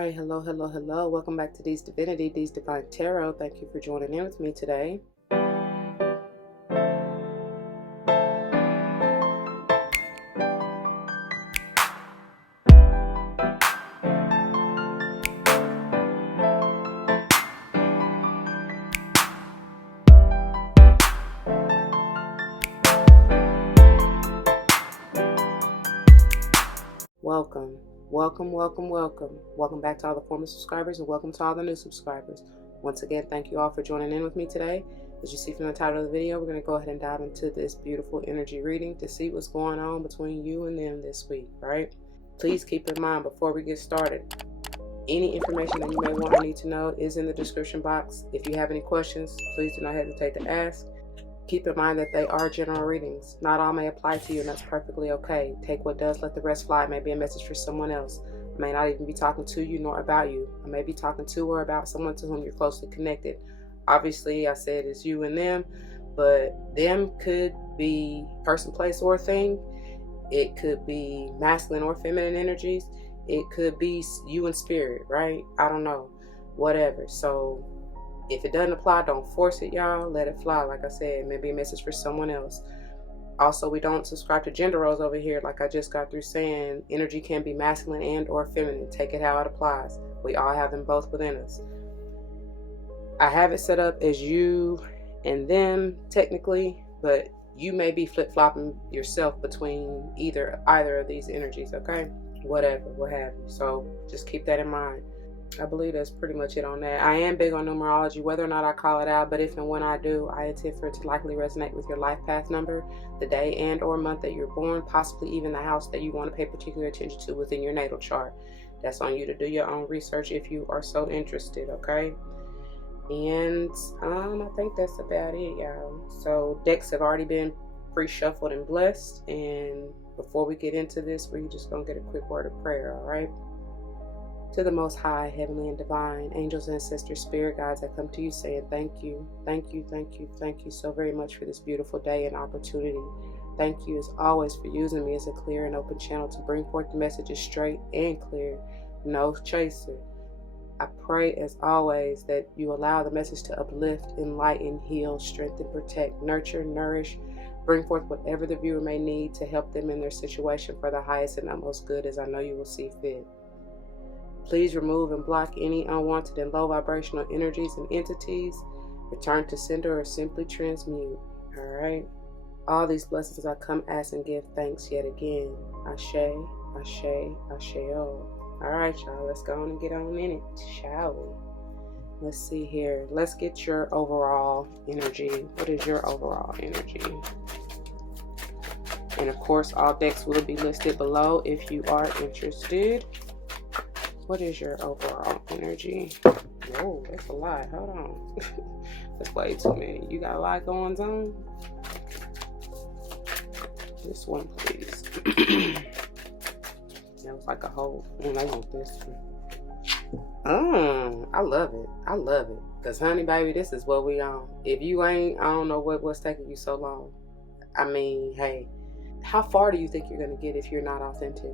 right, hello, hello, hello. Welcome back to D's Divinity, D's Divine Tarot. Thank you for joining in with me today. Welcome. Welcome back to all the former subscribers and welcome to all the new subscribers. Once again, thank you all for joining in with me today. As you see from the title of the video, we're going to go ahead and dive into this beautiful energy reading to see what's going on between you and them this week, right? Please keep in mind before we get started, any information that you may want or need to know is in the description box. If you have any questions, please do not hesitate to ask. Keep in mind that they are general readings. Not all may apply to you, and that's perfectly okay. Take what does, let the rest fly. It may be a message for someone else. I may not even be talking to you nor about you. I may be talking to or about someone to whom you're closely connected. Obviously, I said it's you and them, but them could be person, place, or thing. It could be masculine or feminine energies. It could be you and spirit, right? I don't know. Whatever. So if it doesn't apply, don't force it, y'all. Let it fly. Like I said, maybe a message for someone else. Also, we don't subscribe to gender roles over here. Like I just got through saying, energy can be masculine and or feminine. Take it how it applies. We all have them both within us. I have it set up as you and them, technically, but you may be flip-flopping yourself between either of these energies, okay? Whatever, what have you. So just keep that in mind. I believe that's pretty much it on that. I am big on numerology, whether or not I call it out, but if and when I do, I intend for it to likely resonate with your life path number, the day and or month that you're born, possibly even the house that you want to pay particular attention to within your natal chart. That's on you to do your own research if you are so interested, okay? And I think that's about it, y'all. So decks have already been pre-shuffled and blessed, and before we get into this, we're just going to get a quick word of prayer, all right? To the Most High, Heavenly and Divine, angels, ancestors, spirit guides, I come to you saying thank you so very much for this beautiful day and opportunity. Thank you as always for using me as a clear and open channel to bring forth the messages straight and clear, no chaser. I pray as always that you allow the message to uplift, enlighten, heal, strengthen, protect, nurture, nourish, bring forth whatever the viewer may need to help them in their situation for the highest and utmost good, as I know you will see fit. Please remove and block any unwanted and low vibrational energies and entities. Return to sender or simply transmute. Alright? All these blessings I come, ask, and give thanks yet again. Ashe, Ashe, Asheo. Alright, y'all. Let's go on and get on in it, shall we? Let's see here. Let's get your overall energy. What is your overall energy? And of course, all decks will be listed below if you are interested. What is your overall energy? Whoa, that's a lot. Hold on. That's way too many. You got a lot going on? This one, please. That was like a whole... I want this one. I love it. I love it. Because, honey, baby, this is what we on. If you ain't, I don't know what's taking you so long. I mean, hey, how far do you think you're going to get if you're not authentic?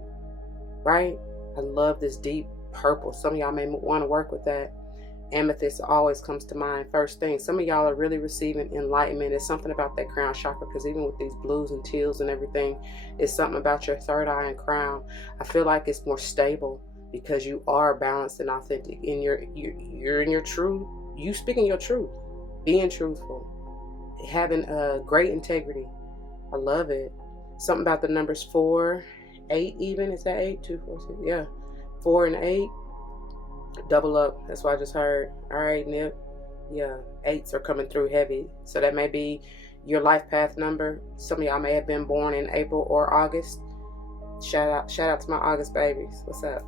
Right? I love this deep purple. Some of y'all may want to work with that. Amethyst always comes to mind first thing. Some of y'all are really receiving enlightenment. It's something about that crown chakra, because even with these blues and teals and everything, it's something about your third eye and crown. I feel like it's more stable because you are balanced and authentic, and you're in your truth. You speaking your truth, being truthful, having a great integrity. I love it. Something about the numbers 4, 8 even. Is that 8? 2, 4, 6? Yeah. 4 and 8 double up. That's what I just heard. All right, Nip. Yeah, 8s are coming through heavy. So that may be your life path number. Some of y'all may have been born in April or August. Shout out to my August babies. What's up?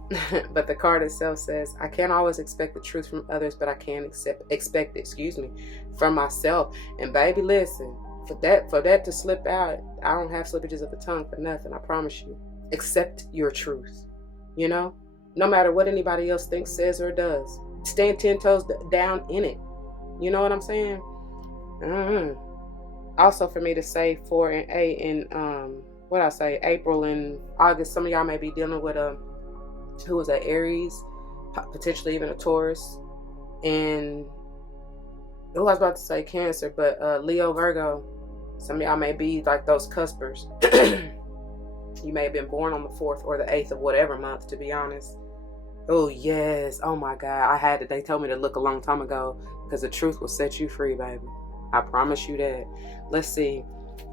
But the card itself says, I can't always expect the truth from others, but I can expect it, from myself. And baby, listen, for that to slip out, I don't have slippages of the tongue for nothing. I promise you. Accept your truth. You know? No matter what anybody else thinks, says, or does. Stand 10 toes down in it. You know what I'm saying? Also, for me to say 4 and 8 in April and August, some of y'all may be dealing with who is an Aries, potentially even a Taurus. And I was about to say Cancer, but Leo, Virgo. Some of y'all may be like those cuspers. You may have been born on the 4th or the 8th of whatever month, to be honest. Oh, yes. Oh, my God. They told me to look a long time ago, because the truth will set you free, baby. I promise you that. Let's see.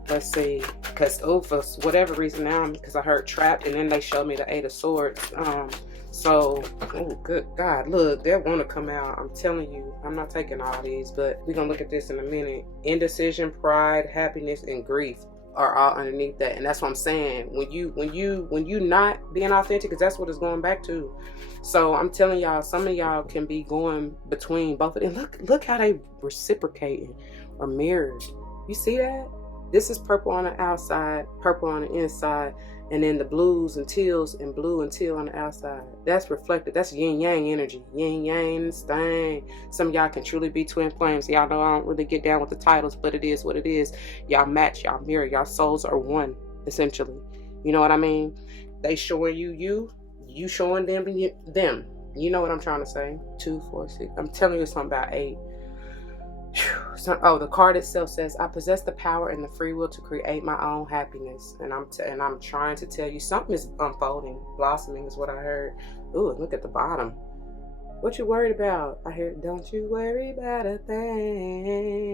Because, for whatever reason now, because I heard trapped, and then they showed me the 8 of Swords. Oh, good God. Look, they want to come out. I'm telling you. I'm not taking all these, but we're going to look at this in a minute. Indecision, pride, happiness, and grief are all underneath that. And that's what I'm saying. When you not being authentic, because that's what it's going back to. So I'm telling y'all, some of y'all can be going between both of them. Look how they reciprocating or mirrored. You see that? This is purple on the outside, purple on the inside, and then the blues and teals and blue and teal on the outside. That's reflected. That's yin yang energy. Yin yang thing. Some of y'all can truly be twin flames. Y'all know I don't really get down with the titles, but it is what it is. Y'all match, y'all mirror, y'all souls are one, essentially. You know what I mean? They showing you showing them them. You know what I'm trying to say? 2, 4, 6. I'm telling you something about 8. So, the card itself says, I possess the power and the free will to create my own happiness. And I'm trying to tell you something is unfolding. Blossoming is what I heard. Ooh, look at the bottom. What you worried about? I hear, don't you worry about a thing.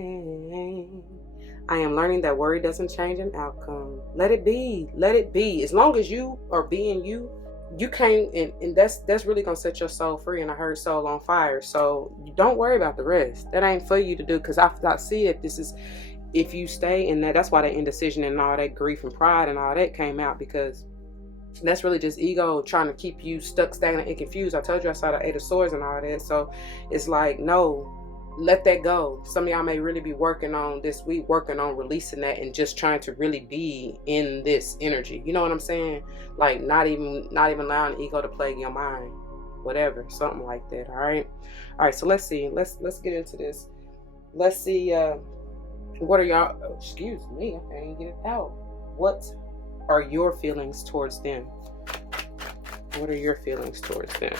I am learning that worry doesn't change an outcome. Let it be. Let it be. As long as you are being you, you can't, and that's really gonna set your soul free. And I heard soul on fire. So don't worry about the rest. That ain't for you to do, because I see if you stay in that. That's why that indecision and all that grief and pride and all that came out, because that's really just ego trying to keep you stuck, stagnant, and confused. I told you I saw the 8 of Swords and all that. So it's like, no, let that go. Some of y'all may really be working on this week, working on releasing that and just trying to really be in this energy. You know what I'm saying? Like not even allowing ego to plague your mind. Whatever, something like that. All right. So let's see. Let's get into this. Let's see. What are y'all? Oh, excuse me. I can't even get it out. What are your feelings towards them? What are your feelings towards them?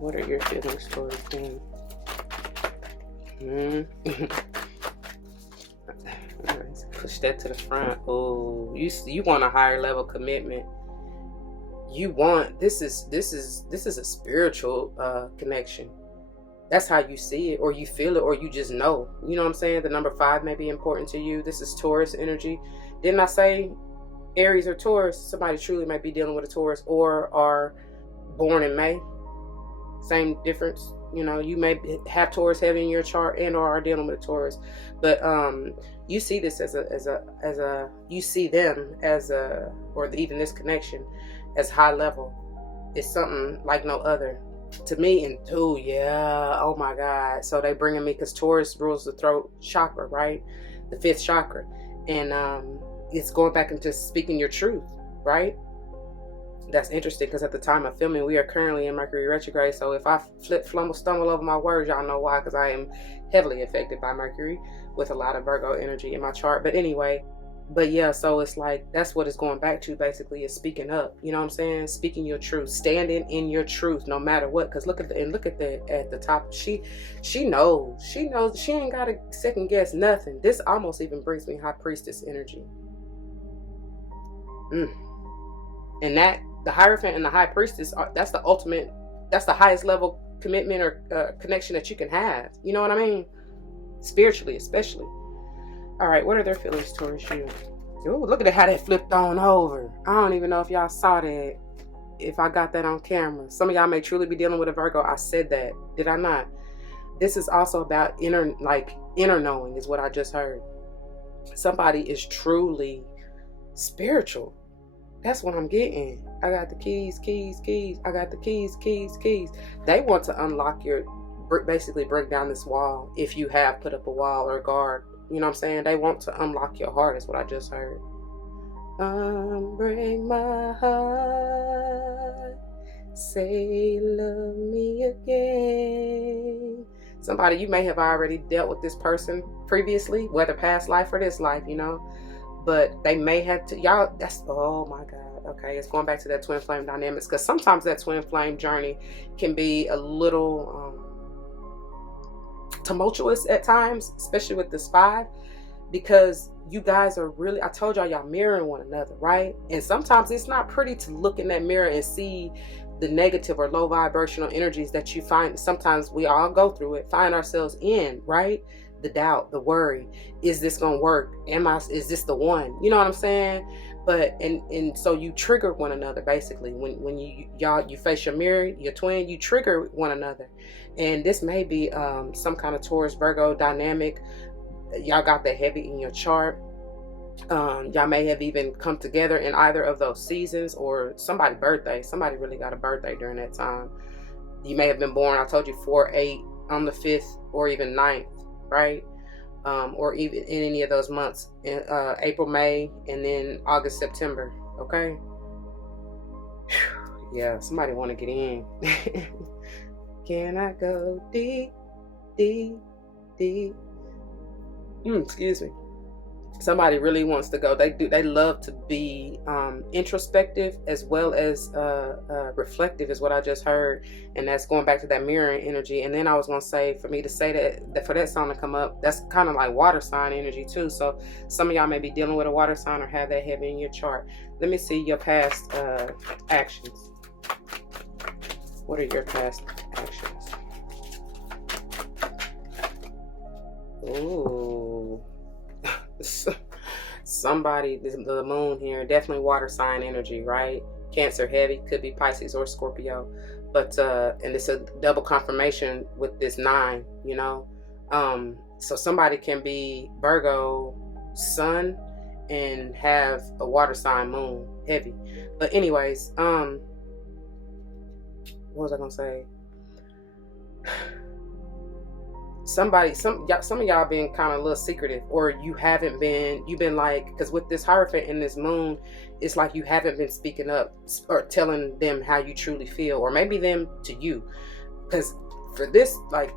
What are your feelings towards them? Push that to the front. Oh, you want a higher level commitment. You want this is a spiritual connection. That's how you see it, or you feel it, or you just know. You know what I'm saying? The number 5 may be important to you. This is Taurus energy. Didn't I say Aries or Taurus? Somebody truly might be dealing with a Taurus or are born in May. Same difference. You know, you may have Taurus heavy in your chart and or are dealing with a Taurus, but you see this as you see them as or even this connection as high level. It's something like no other to me. And oh my God. So they bringing me, because Taurus rules the throat chakra, right? The 5th chakra, and it's going back into speaking your truth, right? That's interesting, because at the time of filming, we are currently in Mercury retrograde. So if I stumble over my words, y'all know why, because I am heavily affected by Mercury with a lot of Virgo energy in my chart. But anyway, yeah, so it's like, that's what it's going back to basically, is speaking up. You know what I'm saying? Speaking your truth, standing in your truth, no matter what. Because look at that at the top. She knows. She ain't got to second guess nothing. This almost even brings me High Priestess energy. And that, the Hierophant and the High Priestess, that's the ultimate, that's the highest level commitment or connection that you can have. You know what I mean? Spiritually, especially. All right, what are their feelings towards you? Ooh, look at how that flipped on over. I don't even know if y'all saw that, if I got that on camera. Some of y'all may truly be dealing with a Virgo. I said that. Did I not? This is also about inner knowing is what I just heard. Somebody is truly spiritual. That's what I'm getting. I got the keys. I got the keys. They want to unlock basically break down this wall. If you have put up a wall or a guard, you know what I'm saying? They want to unlock your heart is what I just heard. Break my heart. Say love me again. Somebody, you may have already dealt with this person previously, whether past life or this life, you know. but they may have to, y'all, that's, oh my God. Okay, it's going back to that twin flame dynamics, because sometimes that twin flame journey can be a little tumultuous at times, especially with this 5, because you guys are really, I told y'all mirroring one another, right? And sometimes it's not pretty to look in that mirror and see the negative or low vibrational energies that you find. Sometimes we all go through it, find ourselves in, right? The doubt, the worry, is this gonna work? Is this the one? You know what I'm saying? But and so you trigger one another basically when you face your mirror, your twin, you trigger one another. And this may be some kind of Taurus Virgo dynamic. Y'all got that heavy in your chart. Y'all may have even come together in either of those seasons, or somebody's birthday. Somebody really got a birthday during that time. You may have been born, I told you, 4/8 on the 5th or even 9th, right? Or even in any of those months, in April, May, and then August, September. Okay. Yeah, somebody want to get in. Can I go deep, deep, deep? Excuse me. Somebody really wants to go. They love to be introspective as well as reflective, is what I just heard. And that's going back to that mirroring energy. And then I was going to say, for me to say that for that song to come up, that's kind of like water sign energy too. So some of y'all may be dealing with a water sign or have that heavy in your chart. Let me see your past actions. What are your past actions? Ooh. Somebody, the moon here, definitely water sign energy, right? Cancer heavy, could be Pisces or Scorpio, but and it's a double confirmation with this 9, you know. So somebody can be Virgo sun and have a water sign moon heavy. But anyways, what was I gonna say? Some of y'all been kind of a little secretive, or you've been like, because with this Hierophant and this moon, it's like you haven't been speaking up or telling them how you truly feel, or maybe them to you. Because for this, like,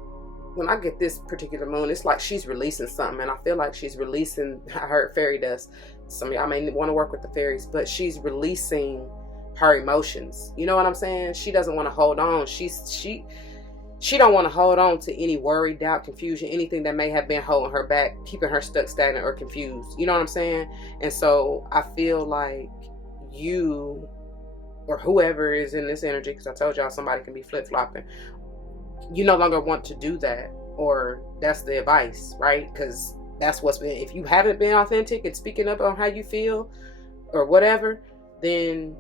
when I get this particular moon, it's like she's releasing something, and I feel like she's releasing, I heard fairy dust. Some of y'all may want to work with the fairies, but she's releasing her emotions. You know what I'm saying? She doesn't want to hold on. She don't want to hold on to any worry, doubt, confusion, anything that may have been holding her back, keeping her stuck, stagnant, or confused. You know what I'm saying? And so I feel like you, or whoever is in this energy, because I told y'all somebody can be flip-flopping, you no longer want to do that, or that's the advice, right? Because that's what's been, if you haven't been authentic and speaking up on how you feel or whatever, then,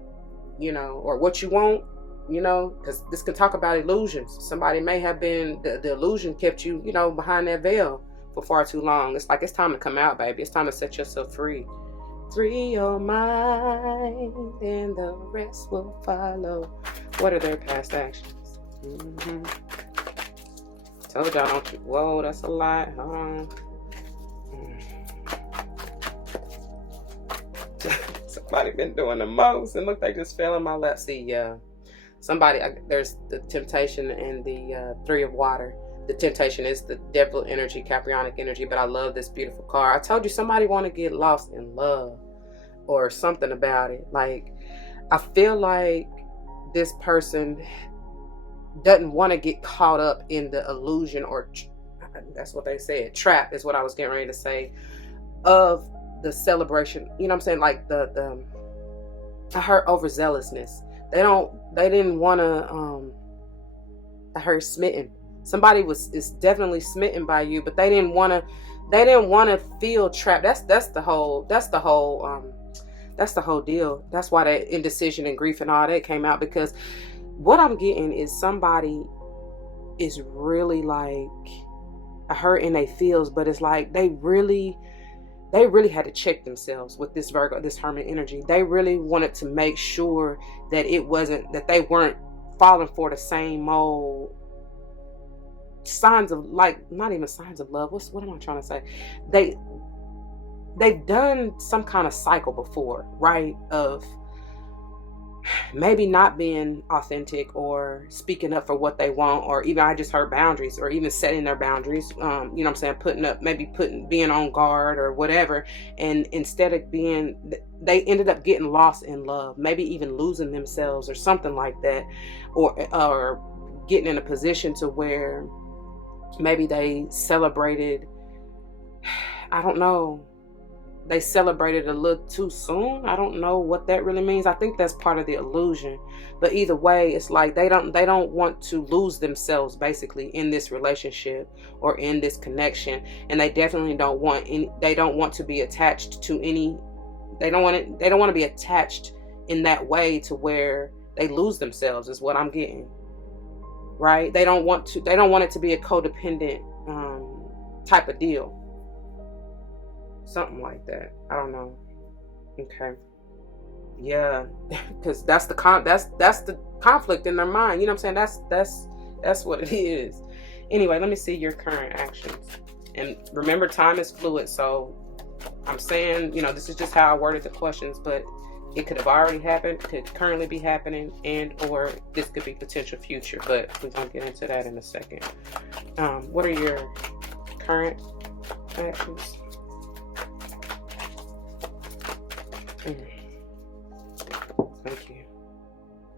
you know, or what you want, you know, because this could talk about illusions. Somebody may have been, the illusion kept you, you know, behind that veil for far too long. It's like, it's time to come out, baby. It's time to set yourself free. Free your mind and the rest will follow. What are their past actions? Told y'all, don't you? Whoa, that's a lot. Hold on. Somebody been doing the most, and look, they just fell in my lap. See, yeah. Somebody, there's the temptation and the 3 of water. The temptation is the devil energy, Caprionic energy, but I love this beautiful card. I told you somebody want to get lost in love or something about it. Like, I feel like this person doesn't want to get caught up in the illusion, or that's what they said, trap is what I was getting ready to say, of the celebration. You know what I'm saying? Like I heard overzealousness. They didn't want to, I heard smitten. Somebody is definitely smitten by you, but they didn't want to feel trapped. That's the whole deal. That's why that indecision and grief and all that came out, because what I'm getting is somebody is really like, I heard in their feels, but it's like they really had to check themselves with this Virgo, this Hermit energy. They really wanted to make sure that that they weren't falling for the same old signs of, like, not even signs of love. What am I trying to say? They've done some kind of cycle before, right? Of maybe not being authentic or speaking up for what they want, or even, I just heard boundaries, or even setting their boundaries, you know what I'm saying, being on guard or whatever. And instead of they ended up getting lost in love, maybe even losing themselves or something like that, or getting in a position to where maybe they celebrated, I don't know, they celebrated a little too soon. I don't know what that really means. I think that's part of the illusion. But either way, it's like they don't want to lose themselves basically in this relationship or in this connection. And they definitely don't want to be attached to any, they don't want to be attached in that way to where they lose themselves, is what I'm getting. Right? They don't want it to be a codependent type of deal. Something like that. I don't know. Okay. Yeah, because that's the conflict in their mind. You know what I'm saying? That's what it is. Anyway, let me see your current actions. And remember, time is fluid. So I'm saying, this is just how I worded the questions, but it could have already happened, could currently be happening, and or this could be potential future. But we're gonna get into that in a second. What are your current actions? Thank you.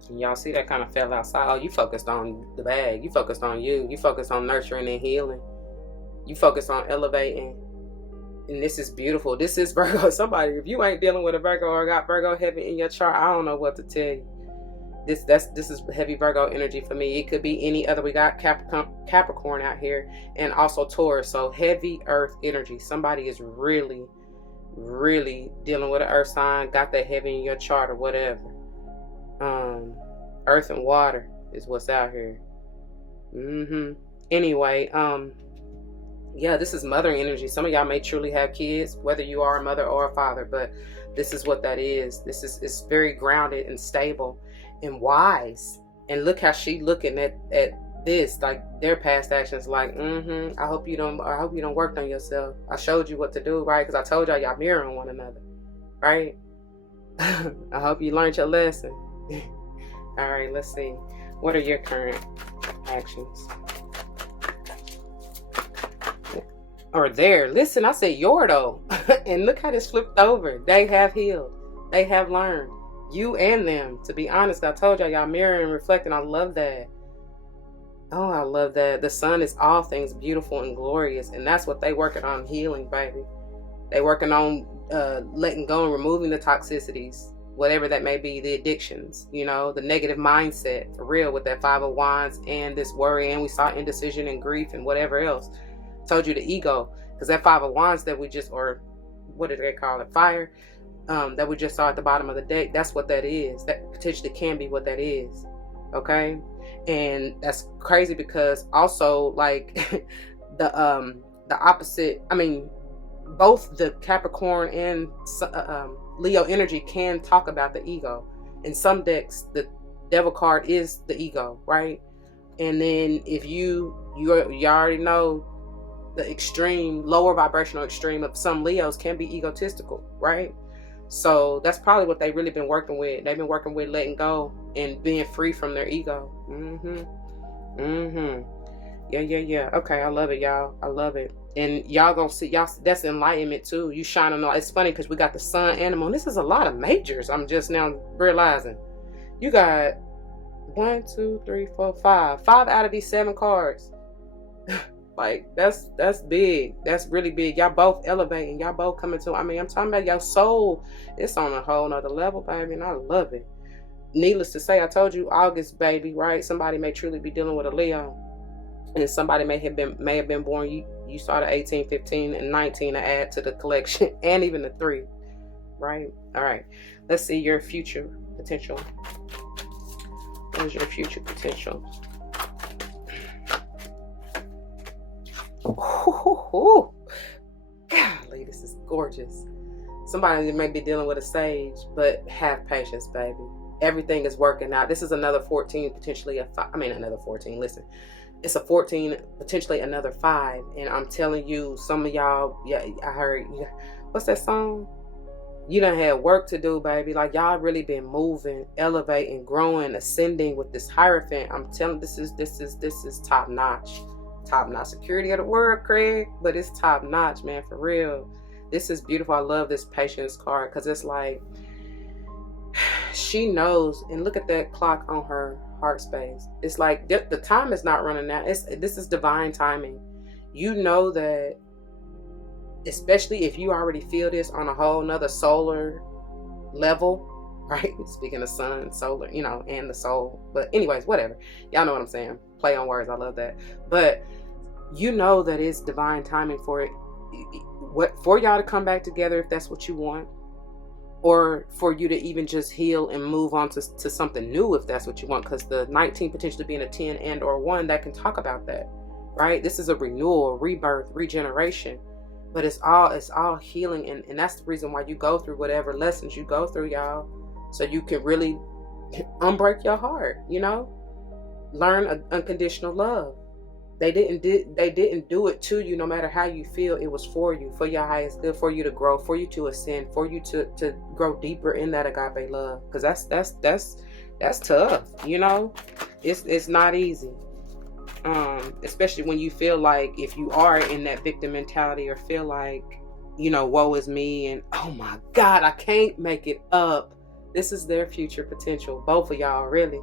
And y'all see that kind of fell outside. Oh, you focused on the bag. You focused on you. You focused on nurturing and healing. You focused on elevating. And this is beautiful. This is Virgo. Somebody, if you ain't dealing with a Virgo or got Virgo heavy in your chart, I don't know what to tell you. This is heavy Virgo energy for me. It could be any other. We got Capricorn out here, and also Taurus. So heavy earth energy. Somebody is really dealing with an earth sign, got that heavy in your chart or whatever. Earth and water is what's out here. Anyway, yeah, this is mother energy. Some of y'all may truly have kids, whether you are a mother or a father, but this is what that is. It's very grounded and stable and wise. And look how she looking at this, like their past actions, like, I hope you don't work on yourself. I showed you what to do, right? Because I told y'all mirroring one another, right? I hope you learned your lesson. All right, let's see. What are your current actions? Or there. Listen, I said your though. And look how this flipped over. They have healed. They have learned. You and them. To be honest, I told y'all mirroring and reflecting. I love that. Oh, I love that. The sun is all things beautiful and glorious. And that's what they working on, healing, baby. They working on letting go and removing the toxicities, whatever that may be, the addictions, the negative mindset, for real, with that Five of Wands and this worry. And we saw indecision and grief and whatever else. Told you the ego, because that Five of Wands that we just, or what did they call it, fire, that we just saw at the bottom of the deck, that's what that is. That potentially can be what that is. Okay? And that's crazy because also, like, the opposite, both the Capricorn and Leo energy can talk about the ego. In some decks, the Devil card is the ego, right? And then if you already know, the extreme, lower vibrational extreme of some Leos can be egotistical, right? So that's probably what they've really been working with. They've been working with letting go and being free from their ego. Yeah. Okay, I love it, y'all. I love it. And y'all gonna see, y'all, that's enlightenment too. You shining on. It's funny because we got the sun and the moon. This is a lot of majors. I'm just now realizing. You got 1, 2, 3, 4, 5. 5 out of these 7 cards. Like, that's big. That's really big. Y'all both elevating. Y'all both coming to, I'm talking about your soul. It's on a whole nother level, baby, and I love it. Needless to say, I told you, August, baby, right? Somebody may truly be dealing with a Leo. And somebody may have been born. You saw the 18, 15, and 19 to add to the collection, and even the 3, right? All right. Let's see your future potential. What is your future potential? Ooh. Golly, this is gorgeous. Somebody may be dealing with a sage, but have patience, baby. Everything is working out. This is another 14, potentially another 14. Listen, it's a 14, potentially another 5. And I'm telling you, some of y'all, yeah, I heard, what's that song? You done had work to do, baby. Like, y'all really been moving, elevating, growing, ascending with this Hierophant. I'm telling you, this is top notch. Top notch. Security of the word, Craig, but it's top notch, man, for real. This is beautiful. I love this patience card because it's like she knows. And look at that clock on her heart space. It's like the time is not running out. This is divine timing. You know that, especially if you already feel this on a whole nother solar level, right? Speaking of sun, solar, you know, and the soul. But anyways, whatever. Y'all know what I'm saying. Play on words. I love that. But you know that it's divine timing for it. For y'all to come back together if that's what you want. Or for you to even just heal and move on to something new if that's what you want. Because the 19 potentially being a 10 and or 1, that can talk about that. Right? This is a renewal, a rebirth, regeneration. But it's all healing, and that's the reason why you go through whatever lessons you go through, y'all, so you can really unbreak your heart, you know, learn unconditional love. They didn't do it to you. No matter how you feel, it was for you, for your highest good, for you to grow, for you to ascend, for you to grow deeper in that agape love. Because that's tough, you know. It's not easy. Especially when you feel like, if you are in that victim mentality, or feel like, you know, woe is me, and oh my God, I can't make it up. This is their future potential, both of y'all, really.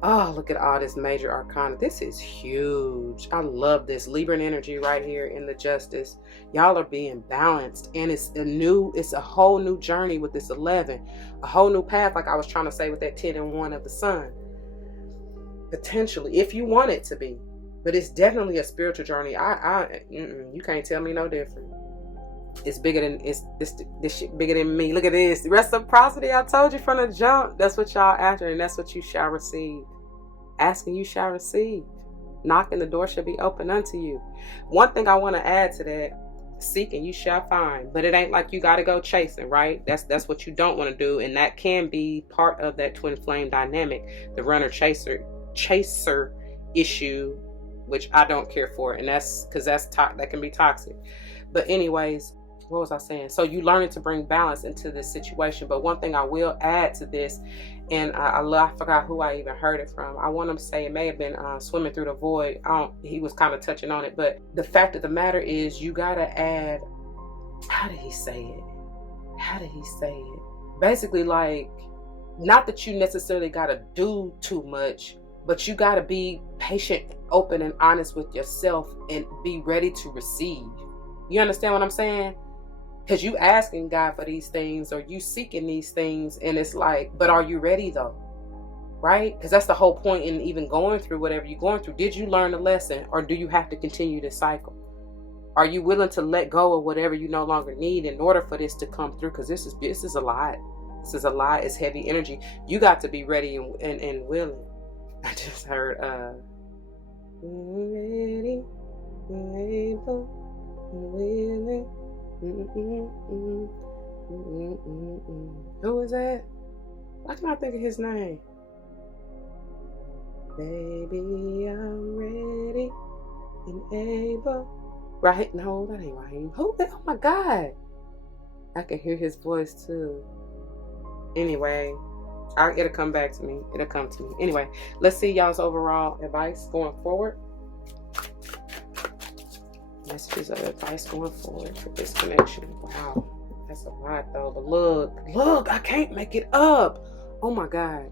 Oh, look at all this major arcana. This is huge. I love this Libran energy right here in the Justice. Y'all are being balanced, and it's a whole new journey with this 11, a whole new path, like I was trying to say with that 10 and 1 of the sun. Potentially, if you want it to be, but it's definitely a spiritual journey. You can't tell me no different. It's bigger than this shit bigger than me. Look at this reciprocity. I told you from the jump. That's what y'all after, and that's what you shall receive. Asking, you shall receive. Knocking, the door shall be open unto you. One thing I want to add to that: seeking, you shall find. But it ain't like you got to go chasing, right? That's what you don't want to do, and that can be part of that twin flame dynamic, the runner chaser issue, which I don't care for, and that's because that can be toxic. But anyways, what was I saying? So you learning to bring balance into this situation. But one thing I will add to this, and I forgot who I even heard it from. I want to say it may have been Swimming Through the Void. He was kind of touching on it, but the fact of the matter is, you gotta add. How did he say it? Basically, like, not that you necessarily gotta do too much, but you got to be patient, open, and honest with yourself, and be ready to receive. You understand what I'm saying? Because you asking God for these things, or you seeking these things, and it's like, but are you ready though? Right? Because that's the whole point in even going through whatever you're going through. Did you learn a lesson, or do you have to continue this cycle? Are you willing to let go of whatever you no longer need in order for this to come through? Because this is a lot. This is a lot. It's heavy energy. You got to be ready and willing. I just heard ready, able, willing. Who is that? Why can't I think of his name? Baby, I'm ready and able. Right? No, that ain't Raheem. Who? Oh my God. I can hear his voice too. Anyway, it'll come back to me. It'll come to me. Anyway, let's see y'all's overall advice going forward. Messages of advice going forward for this connection. Wow, that's a lot though. But look, I can't make it up. Oh my God.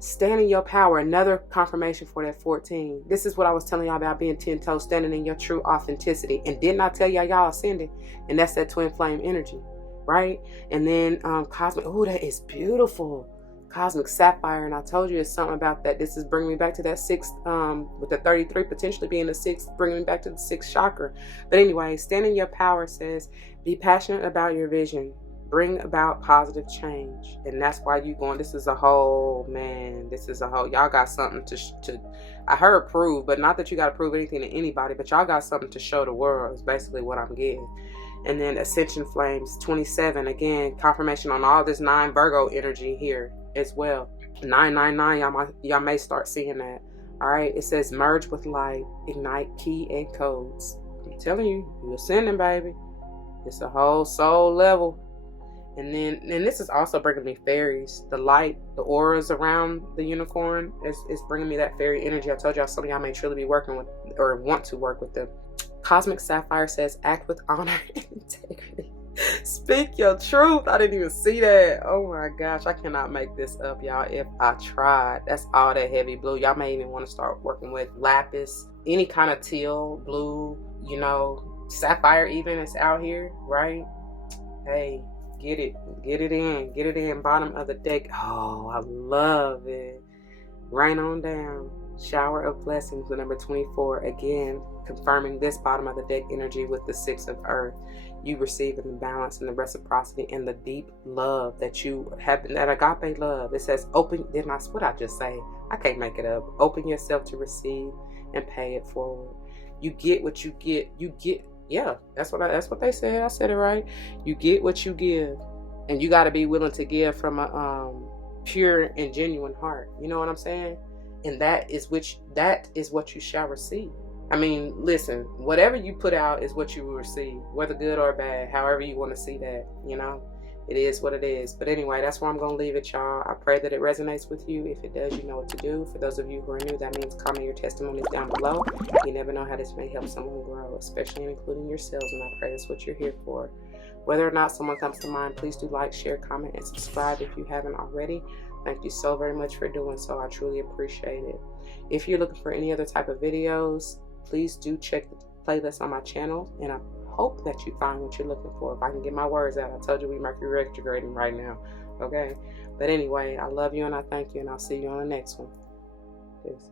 Stand in your power. Another confirmation for that 14. This is what I was telling y'all about being 10 toes, standing in your true authenticity. And didn't I tell y'all ascending? And that's that twin flame energy, right? And then cosmic. Oh, that is beautiful. Cosmic sapphire. And I told you it's something about that. This is bringing me back to that 6th, with the 33 potentially being the 6th, bringing me back to the 6th chakra. But anyway, stand in your power says, be passionate about your vision. Bring about positive change. And that's why you going, this is a whole, y'all got something to I heard prove, but not that you got to prove anything to anybody, but y'all got something to show the world is basically what I'm getting. And then Ascension Flames 27, again, confirmation on all this 9 Virgo energy here as well. 999, y'all may start seeing that. All right, it says merge with light, ignite key and codes. I'm telling you, you're ascending, baby. It's a whole soul level. And this is also bringing me fairies. The light, the auras around the unicorn is bringing me that fairy energy. I told y'all some of y'all may truly be working with or want to work with them. Cosmic Sapphire says, act with honor and integrity. Speak your truth. I didn't even see that. Oh my gosh, I cannot make this up, y'all, if I tried. That's all that heavy blue. Y'all may even want to start working with lapis, any kind of teal, blue, you know, sapphire even is out here, right? Hey, get it in. Bottom of the deck. Oh, I love it. Rain on down. Shower of blessings with number 24. Again, confirming this bottom of the deck energy with the 6 of earth. You receiving the balance and the reciprocity and the deep love that you have, that agape love. It says open, what I just say? I can't make it up. Open yourself to receive and pay it forward. You get what you get. Yeah, that's what they said. I said it right. You get what you give. And you got to be willing to give from a pure and genuine heart. You know what I'm saying? And that is what you shall receive. I mean, listen, whatever you put out is what you will receive, whether good or bad, however you want to see that, you know, it is what it is. But anyway, that's where I'm going to leave it, y'all. I pray that it resonates with you. If it does, you know what to do. For those of you who are new, that means comment your testimonies down below. You never know how this may help someone grow, especially including yourselves. And I pray that's what you're here for. Whether or not someone comes to mind, please do like, share, comment, and subscribe if you haven't already. Thank you so very much for doing so. I truly appreciate it. If you're looking for any other type of videos, please do check the playlist on my channel, and I hope that you find what you're looking for. If I can get my words out, I told you we Mercury retrograding right now, okay? But anyway, I love you and I thank you, and I'll see you on the next one. Peace.